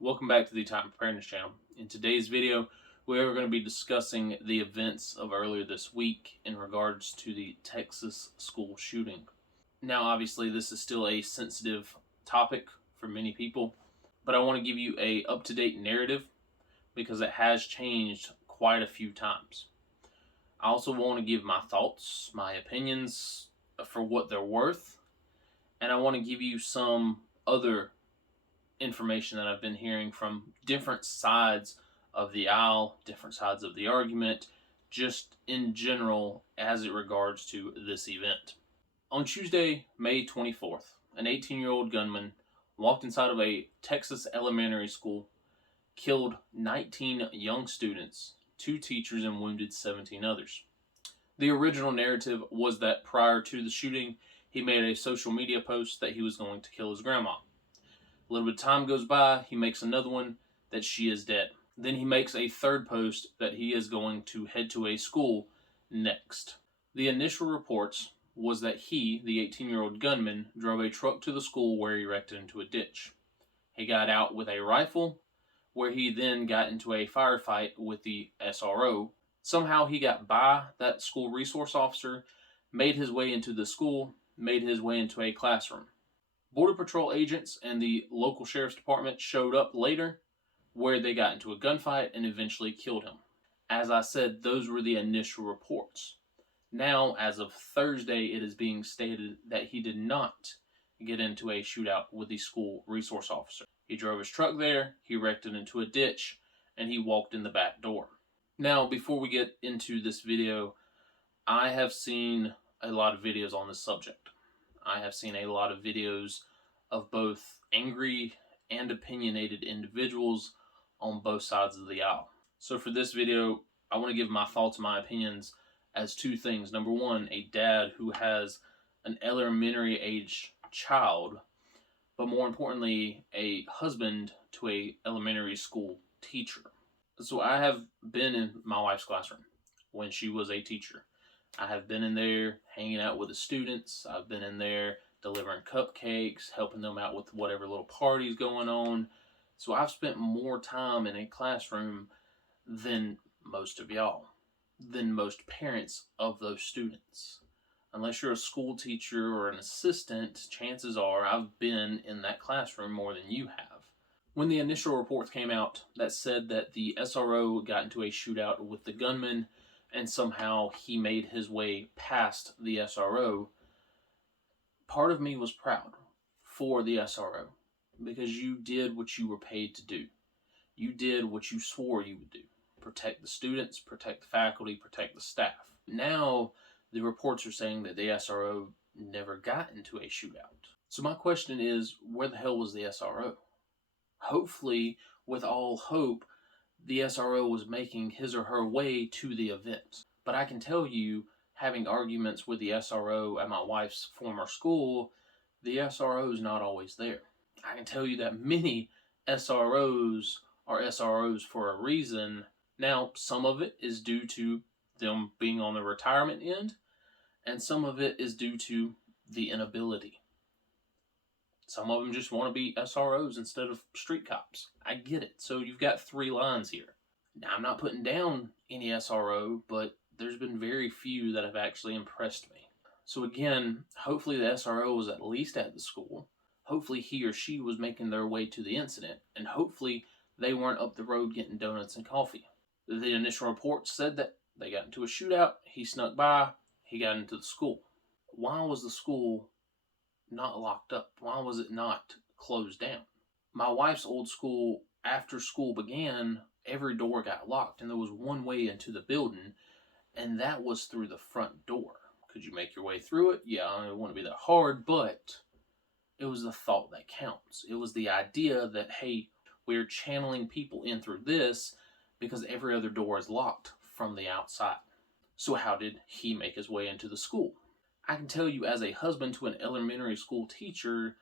Welcome back to the Time Preparedness channel. In today's video, we are going to be discussing the events of earlier this week in regards to the Texas school shooting. Now, obviously, this is still a sensitive topic for many people, but I want to give you a up-to-date narrative because it has changed quite a few times. I also want to give my thoughts, my opinions for what they're worth, and I want to give you some other information that I've been hearing from different sides of the aisle, different sides of the argument, just in general as it regards to this event. On Tuesday, May 24th, an 18-year-old gunman walked inside of a Texas elementary school, killed 19 young students, 2 teachers, and wounded 17 others. The original narrative was that prior to the shooting, he made a social media post that he was going to kill his grandma. A little bit of time goes by, he makes another one that she is dead. Then he makes a third post that he is going to head to a school next. The initial reports was that he, the 18-year-old gunman, drove a truck to the school where he wrecked it into a ditch. He got out with a rifle, where he then got into a firefight with the SRO. Somehow he got by that school resource officer, made his way into the school, made his way into a classroom. Border Patrol agents and the local sheriff's department showed up later, where they got into a gunfight and eventually killed him. As I said, those were the initial reports. Now, as of Thursday, it is being stated that he did not get into a shootout with the school resource officer. He drove his truck there, he wrecked it into a ditch, and he walked in the back door. Now, before we get into this video, I have seen a lot of videos on this subject. I have seen a lot of videos of both angry and opinionated individuals on both sides of the aisle. So for this video, I want to give my thoughts and my opinions as two things. Number one, a dad who has an elementary age child, but more importantly, a husband to a elementary school teacher. So I have been in my wife's classroom when she was a teacher. I have been in there hanging out with the students. I've been in there delivering cupcakes, helping them out with whatever little party's going on. So I've spent more time in a classroom than most of y'all, than most parents of those students. Unless you're a school teacher or an assistant, chances are I've been in that classroom more than you have. When the initial reports came out that said that the SRO got into a shootout with the gunman, and somehow he made his way past the SRO, part of me was proud for the SRO because you did what you were paid to do. You did what you swore you would do. Protect the students, protect the faculty, protect the staff. Now, the reports are saying that the SRO never got into a shootout. So my question is, where the hell was the SRO? Hopefully, with all hope, the SRO was making his or her way to the event. But I can tell you, having arguments with the SRO at my wife's former school, the SRO is not always there. I can tell you that many SROs are SROs for a reason. Now, some of it is due to them being on the retirement end, and some of it is due to the inability. Some of them just want to be SROs instead of street cops. I get it. So you've got 3 lines here. Now, I'm not putting down any SRO, but there's been very few that have actually impressed me. So again, hopefully the SRO was at least at the school. Hopefully he or she was making their way to the incident. And hopefully they weren't up the road getting donuts and coffee. The initial report said that they got into a shootout. He snuck by. He got into the school. Why was the school not locked up? Why was it not closed down? My wife's old school, after school began, every door got locked and there was one way into the building, and that was through the front door. Could you make your way through it? Yeah, I don't want to be that hard, but it was the thought that counts. It was the idea that, hey, we're channeling people in through this because every other door is locked from the outside. So how did he make his way into the school? I can tell you, as a husband to an elementary school teacher,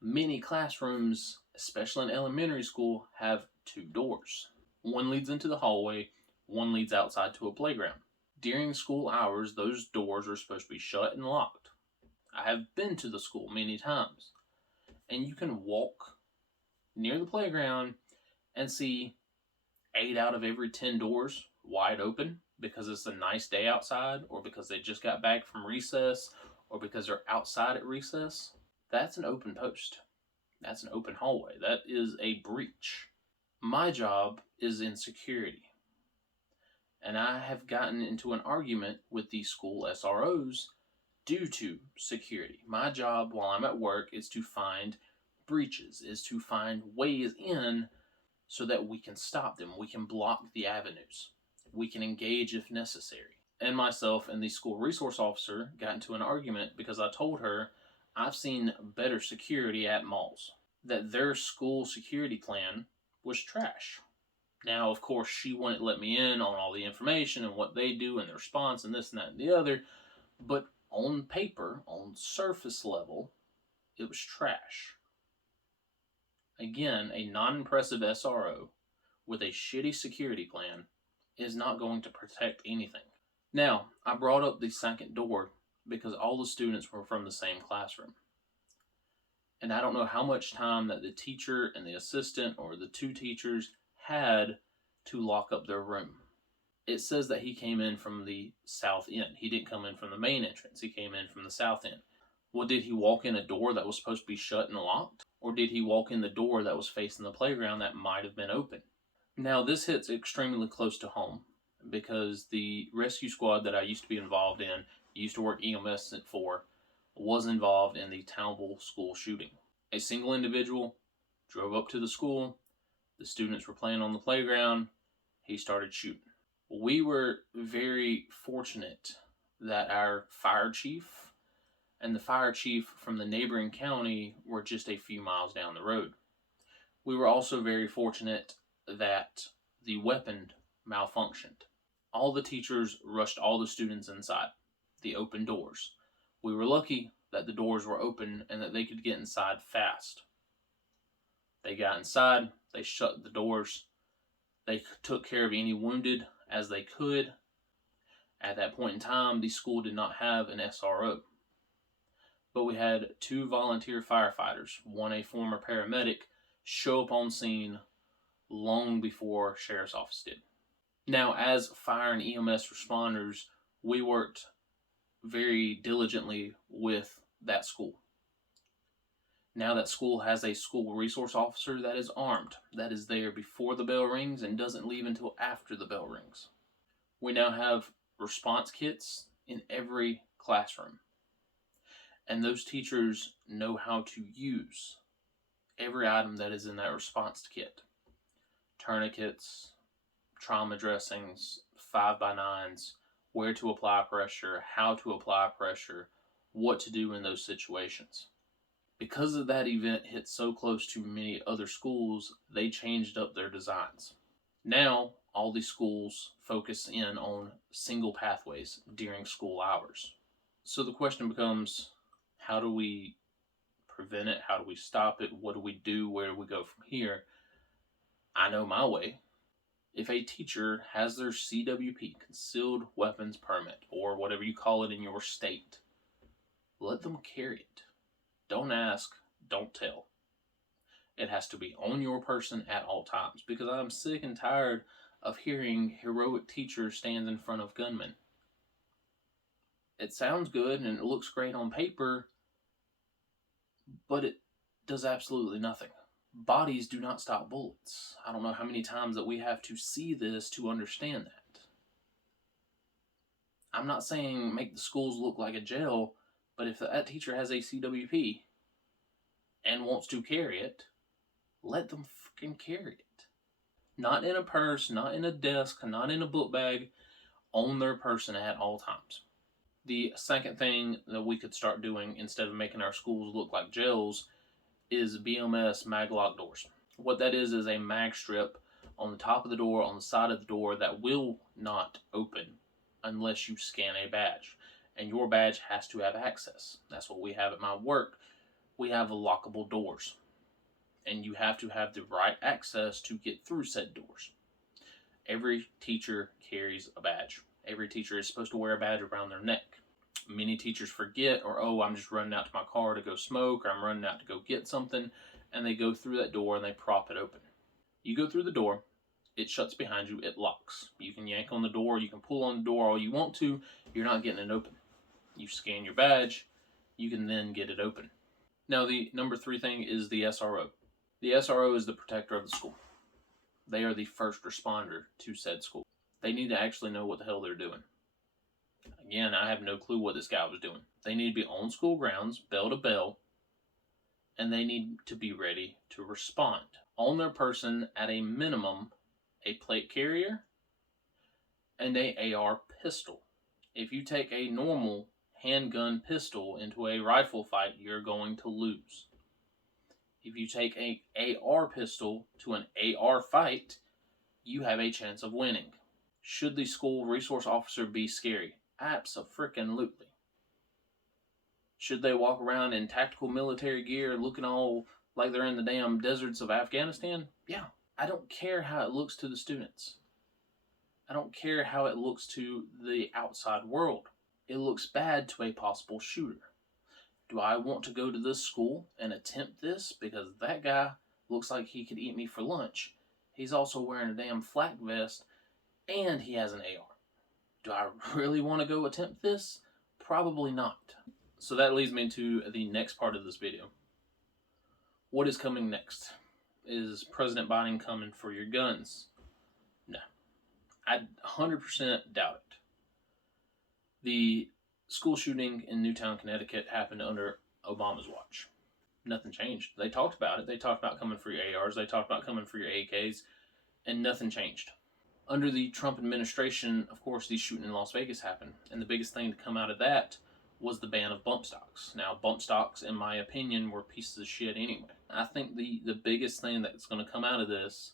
many classrooms, especially in elementary school, have 2 doors. One leads into the hallway, one leads outside to a playground. During school hours, those doors are supposed to be shut and locked. I have been to the school many times, and you can walk near the playground and see 8 out of every 10 doors wide open because it's a nice day outside, or because they just got back from recess, or because they're outside at recess, that's an open post. That's an open hallway. That is a breach. My job is in security. And I have gotten into an argument with the school SROs due to security. My job while I'm at work is to find breaches, is to find ways in so that we can stop them. We can block the avenues. We can engage if necessary. And myself and the school resource officer got into an argument because I told her I've seen better security at malls, that their school security plan was trash. Now, of course, she wouldn't let me in on all the information and what they do and the response and this and that and the other, but on paper, on surface level, it was trash. Again, a non-impressive SRO with a shitty security plan is not going to protect anything. Now, I brought up the second door because all the students were from the same classroom. And I don't know how much time that the teacher and the assistant or the two teachers had to lock up their room. It says that he came in from the south end. He didn't come in from the main entrance. He came in from the south end. Well, did he walk in a door that was supposed to be shut and locked? Or did he walk in the door that was facing the playground that might have been open? Now, this hits extremely close to home because the rescue squad that I used to be involved in, used to work EMS for, was involved in the Townville school shooting. A single individual drove up to the school. The students were playing on the playground. He started shooting. We were very fortunate that our fire chief and the fire chief from the neighboring county were just a few miles down the road. We were also very fortunate that the weapon malfunctioned. All the teachers rushed all the students inside the open doors. We were lucky that the doors were open and that they could get inside fast. They got inside, they shut the doors, they took care of any wounded as they could. At that point in time, the school did not have an SRO. But we had 2 volunteer firefighters, one a former paramedic, show up on scene long before Sheriff's Office did. Now, as fire and EMS responders, we worked very diligently with that school. Now that school has a school resource officer that is armed, that is there before the bell rings and doesn't leave until after the bell rings. We now have response kits in every classroom. And those teachers know how to use every item that is in that response kit. Tourniquets, trauma dressings, 5x9s, where to apply pressure, how to apply pressure, what to do in those situations. Because of that event hit so close to many other schools, they changed up their designs. Now, all these schools focus in on single pathways during school hours. So the question becomes, how do we prevent it? How do we stop it? What do we do? Where do we go from here? I know my way. If a teacher has their CWP, Concealed Weapons Permit, or whatever you call it in your state, let them carry it. Don't ask, don't tell. It has to be on your person at all times, because I'm sick and tired of hearing heroic teachers stand in front of gunmen. It sounds good and it looks great on paper, but it does absolutely nothing. Bodies do not stop bullets. I don't know how many times that we have to see this to understand that. I'm not saying make the schools look like a jail, but if that teacher has a CWP and wants to carry it, let them freaking carry it. Not in a purse, not in a desk, not in a book bag, on their person at all times. The second thing that we could start doing instead of making our schools look like jails is BMS mag lock doors. What that is a mag strip on the top of the door, on the side of the door, that will not open unless you scan a badge. And your badge has to have access. That's what we have at my work. We have lockable doors. And you have to have the right access to get through said doors. Every teacher carries a badge. Every teacher is supposed to wear a badge around their neck. Many teachers forget, or I'm just running out to my car to go smoke, or I'm running out to go get something, and they go through that door and they prop it open. You go through the door, it shuts behind you, it locks. You can yank on the door, you can pull on the door all you want to, you're not getting it open. You scan your badge, you can then get it open. Now the number 3 thing is the SRO. The SRO is the protector of the school. They are the first responder to said school. They need to actually know what the hell they're doing. Again, I have no clue what this guy was doing. They need to be on school grounds, bell to bell, and they need to be ready to respond. On their person, at a minimum, a plate carrier and a AR pistol. If you take a normal handgun pistol into a rifle fight, you're going to lose. If you take a AR pistol to an AR fight, you have a chance of winning. Should the school resource officer be scary? Abso-freaking-lutely. Should they walk around in tactical military gear looking all like they're in the damn deserts of Afghanistan? Yeah. I don't care how it looks to the students. I don't care how it looks to the outside world. It looks bad to a possible shooter. Do I want to go to this school and attempt this because that guy looks like he could eat me for lunch? He's also wearing a damn flak vest and he has an AR. Do I really want to go attempt this? Probably not. So that leads me to the next part of this video. What is coming next? Is President Biden coming for your guns? No. I 100% doubt it. The school shooting in Newtown, Connecticut happened under Obama's watch. Nothing changed. They talked about it. They talked about coming for your ARs. They talked about coming for your AKs. And nothing changed. Under the Trump administration, of course, the shooting in Las Vegas happened. And the biggest thing to come out of that was the ban of bump stocks. Now, bump stocks, in my opinion, were pieces of shit anyway. I think the biggest thing that's going to come out of this,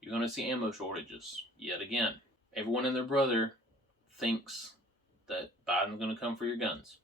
you're going to see ammo shortages. Yet again, everyone and their brother thinks that Biden's going to come for your guns.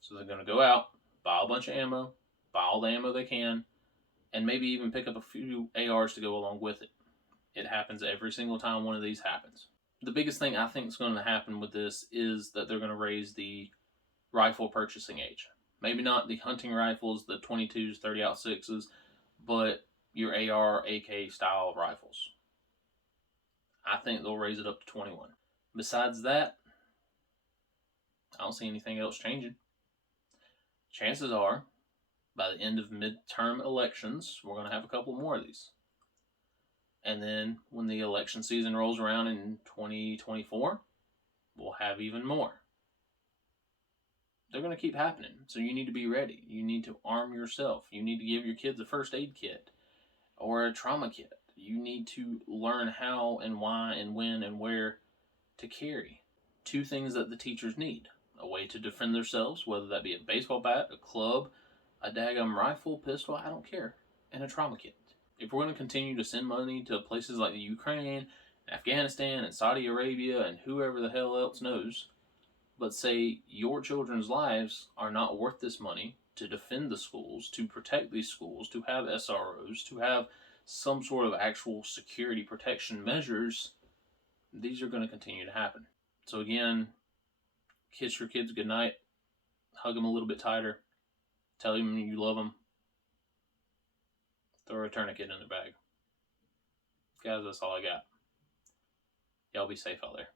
So they're going to go out, buy a bunch of ammo, buy all the ammo they can, and maybe even pick up a few ARs to go along with it. It happens every single time one of these happens. The biggest thing I think is going to happen with this is that they're going to raise the rifle purchasing age. Maybe not the hunting rifles, the 22s, 30-06s, but your AR, AK style rifles. I think they'll raise it up to 21. Besides that, I don't see anything else changing. Chances are, by the end of midterm elections, we're going to have a couple more of these. And then when the election season rolls around in 2024, we'll have even more. They're going to keep happening, so you need to be ready. You need to arm yourself. You need to give your kids a first aid kit or a trauma kit. You need to learn how and why and when and where to carry. 2 things that the teachers need. A way to defend themselves, whether that be a baseball bat, a club, a daggum rifle, pistol, I don't care, and a trauma kit. If we're going to continue to send money to places like the Ukraine, Afghanistan, and Saudi Arabia, and whoever the hell else knows, but say your children's lives are not worth this money to defend the schools, to protect these schools, to have SROs, to have some sort of actual security protection measures, these are going to continue to happen. So again, kiss your kids goodnight, hug them a little bit tighter, tell them you love them, throw a tourniquet in their bag. Guys, that's all I got. Y'all be safe out there.